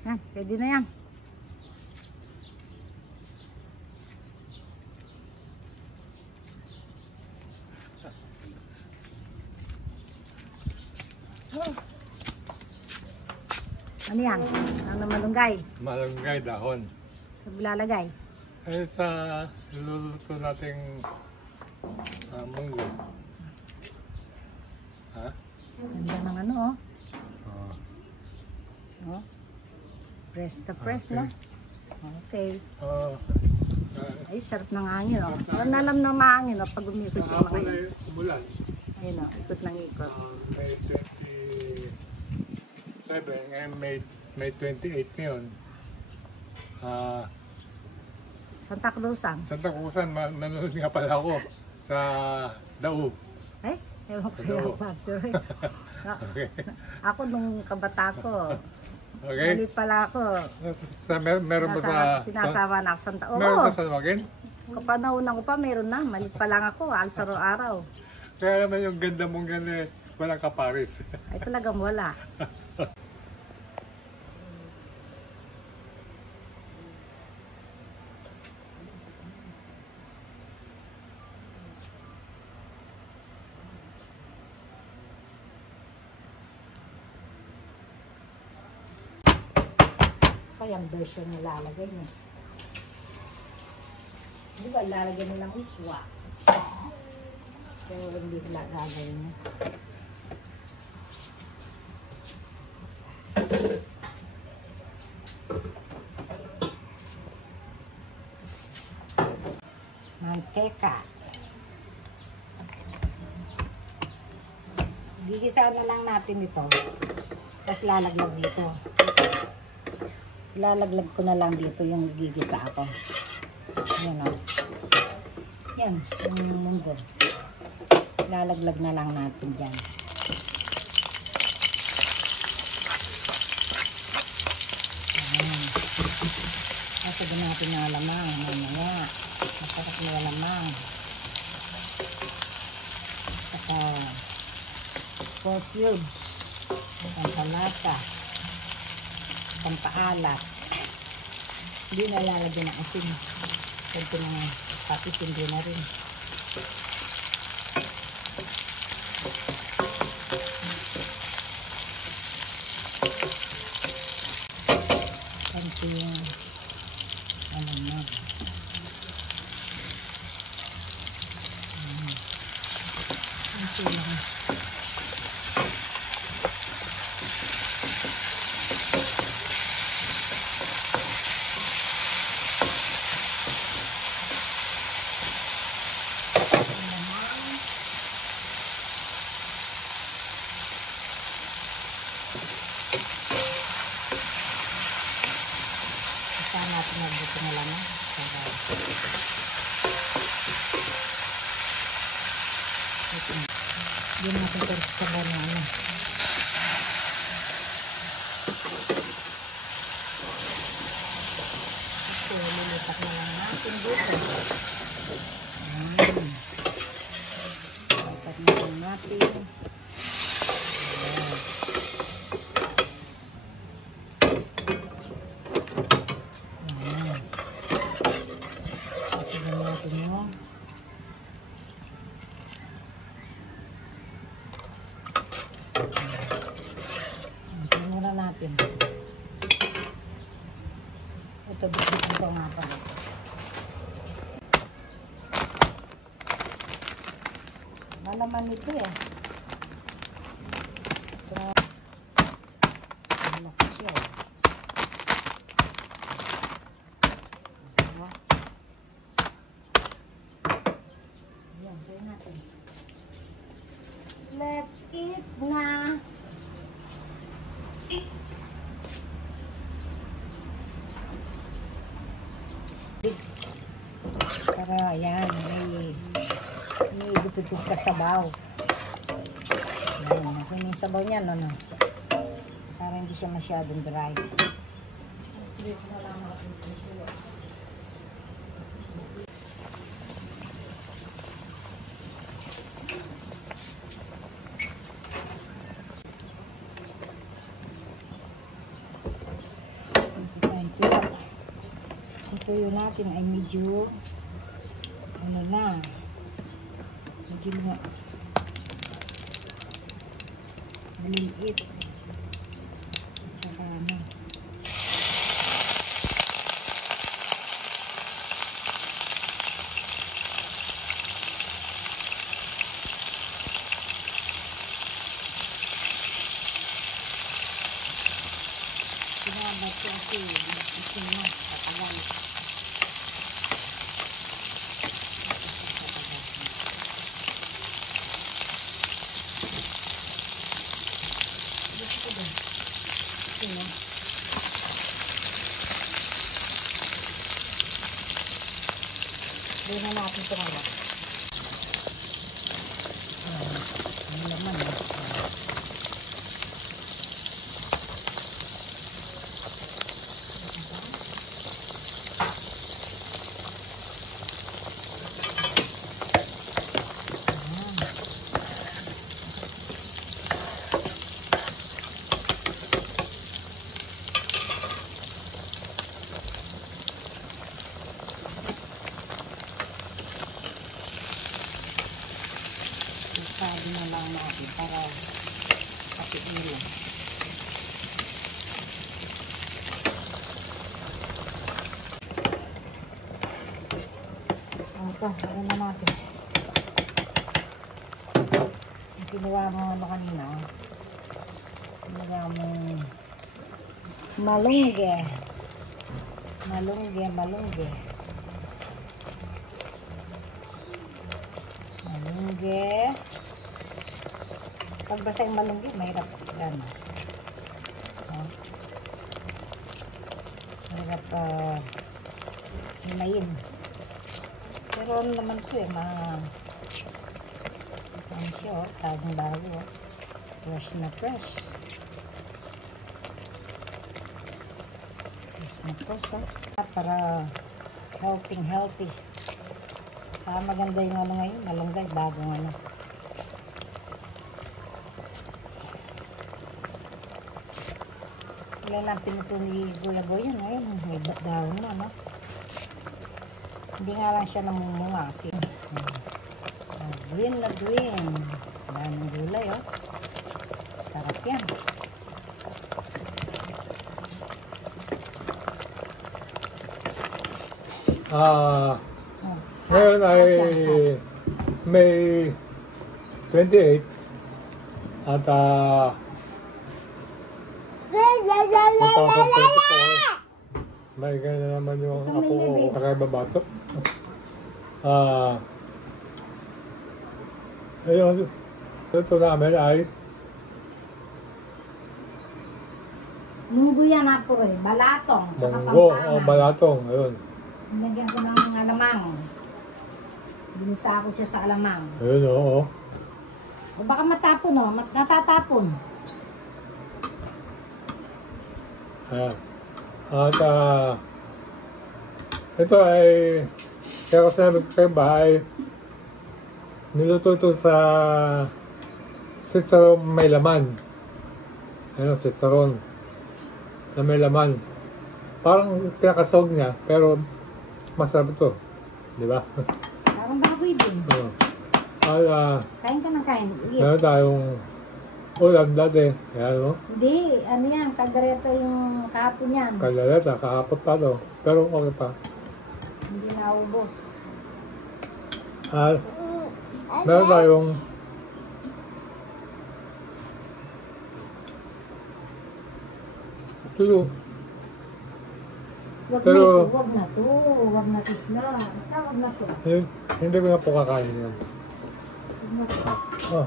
Yan, pwede na yan. Oh. Ano yan? Ano malunggay? Malunggay dahon. Sa lalagay? Eh sa luluto nating munggo. Ha? Ganda ng ano oh. Oh. Oh. Press to press, okay. No? Okay. Oh. Ay, sarap ng hangin oh. Wala alam na mahangin oh pag umikot yung Ako na makain. umulan. Ayun oh, ikot ng ikot. May 27, ngayon May 28 ngayon. Santa Cruzan. Santa Cruzan, nanonood nga pala ako sa Dao. Ay, ewan ko sa'yo, sorry. Okay. Ako nung kabata ko, Okay. malit pala ako. Meron ba sa... Sinasama na ako Santa. Oo. Meron sa San Joaquin? Kapanahonan ko pa, meron na. Malit pa lang ako, alas araw-araw. Kaya naman yung ganda mong ganda, walang kaparis. Ay talagang wala. Kaya ang version na lalagay niya. Di ba lalagay nilang iswa? Pero hindi lalagay niya. Mantika. Gigisa na lang natin ito. Tapos lalaglag dito. Lalaglag ko na lang dito yung gigisa ako. Yan o. Yan. Yung mundo. Lalaglag na lang natin dyan. Ayan. Nasagin natin yung alamang. Mamaya. Masarap na alamang. Saka pork cubes. Pampalasa. Pampaalat. Hindi na lalagyan ng asin. Pwede na tapos hindi na rin. Ito yung ano na. Ito lang. Natin nagbuto na lang yun natin sa ganyan ano. So lilipat na lang natin dito lilipat na lang natin. Muna natin. Ito, buksan ko nga pala. Malaman ito eh. Ito. Malaki siya eh. Ayan, try natin. Let's eat na. Pero ayan, may dututug ka sabaw. Ayan, kung yung sabaw niya, no. Para hindi siya masyadong dry. Dito na lang natin ito. tuyo natin ay medyo ano na, medyo maliliit. At saka ano, sinabat ko kasi ito na, katagal. Doon na natin ito nga. Ano naman eh. Sabi na lang natin para pakiilan. Ito, ano na natin. Yung kinuha mo ano kanina. Kinuha mo malungge. Malungge. Malungge. Pag basta yung malunggi, mahirap yan. Mahirap hilayin. Pero ano naman ito eh, ano siya oh, tagong bago oh. Fresh na fresh. Fresh na fresh oh. Para healthy. Saka maganda yung ano ngayon, malunggay, bagong ano. Wala lang pinuto ni Kuya Boy yun ngayon. May daon na, no? Hindi nga lang siya namumunga kasi. Green na green. Daming gulay, oh. Sarap yan. Ngayon ay May 28 at 2024. May ganyan naman yung ako ko kakababato. Ayun, ito namin ay munggo yan ako eh, balatong sa munggo Kapampangan. o balatong, ayun. Nagyan ko ng alamang. Binisa ko siya sa alamang. Ayun, oo. O baka matapon o, natatapon. Ayan. At ito ay kaya ko sinabi ko kayo ba ay niluto ito sa sitsaron may laman. Ayun, sitsaron na may laman. Parang pinakasog niya pero masarap ito. Di ba? Parang baboy din. Oo. Ay, Kain ka ng kain. meron tayong ulam dati. Ayan mo. Hindi, ano yan, kagareta yung kahapon yan. Kalaleta, kahapot pa to. Pero okay pa. Hindi naubos. Meron tayong tulo. Wag Pero- na ito, wag na to. Wag na to sila. Basta wag na to. Hindi ko na po kakain yan. Wag na to. Oh.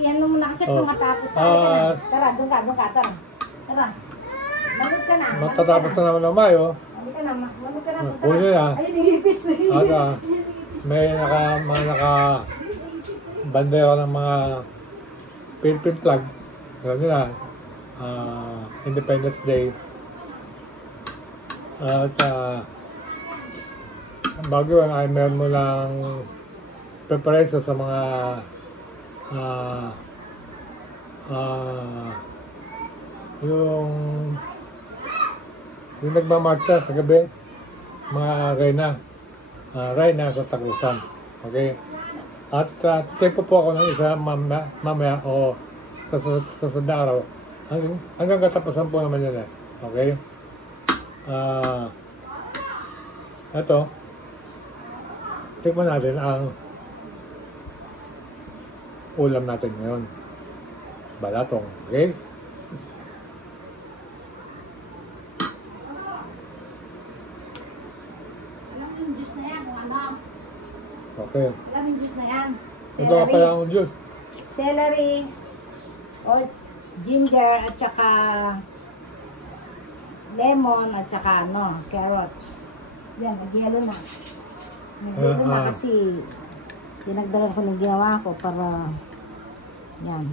Iyan mo muna kasi Oh. kung matapos na. Tara, doon ka, tara. Tara. Malog ka na. Matatapos na naman ng Mayo. Malog ka na, malog ka na. Huli na. Ayun, nihipis. At may mga bandera ng mga Philippine flag. Alam nyo na, Independence Day. At bago yun ay meron mo lang preparation sa mga yung Yung nagmamarcha sa gabi, mga Reyna sa Tagusan. Okay? At tempo po ako ng isa mamaya o sa susunod na araw. Hanggang katapusan po naman yun eh. Okay? Ito. Tikman natin ang ulam natin ngayon. Balatong. Okay? Alam mo yung juice na yan, kung ano? Okay. Alam mo yung juice na yan? Ito nga pala ang juice. Celery, o ginger, at saka lemon, at saka carrots. Yan, nag-yelo na. Nag-yelo na kasi dinagdagan ko ng ginawa ko para yan.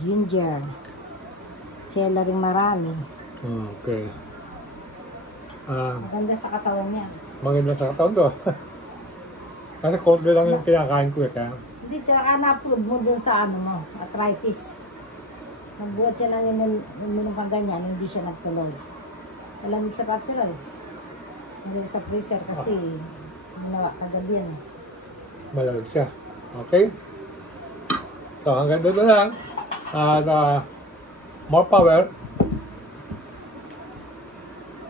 Ginger. Celery marami. Okay. Maganda sa katawan niya. Maganda sa katawan to. Kasi konti lang yung kinakain ko eh. Kaya Hindi, tsaka na-approve mo dun sa arthritis. Nagbuhat siya ng uminom pang ganyan, hindi siya nagtuloy. Malamig sa capsule eh. Hindi sa freezer kasi ginawa kagabi yan. malamig siya. Okay? So hanggang dito lang. At more power.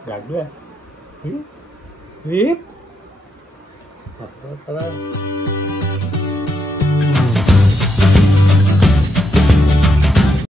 God bless. Hip? Hip? Tara.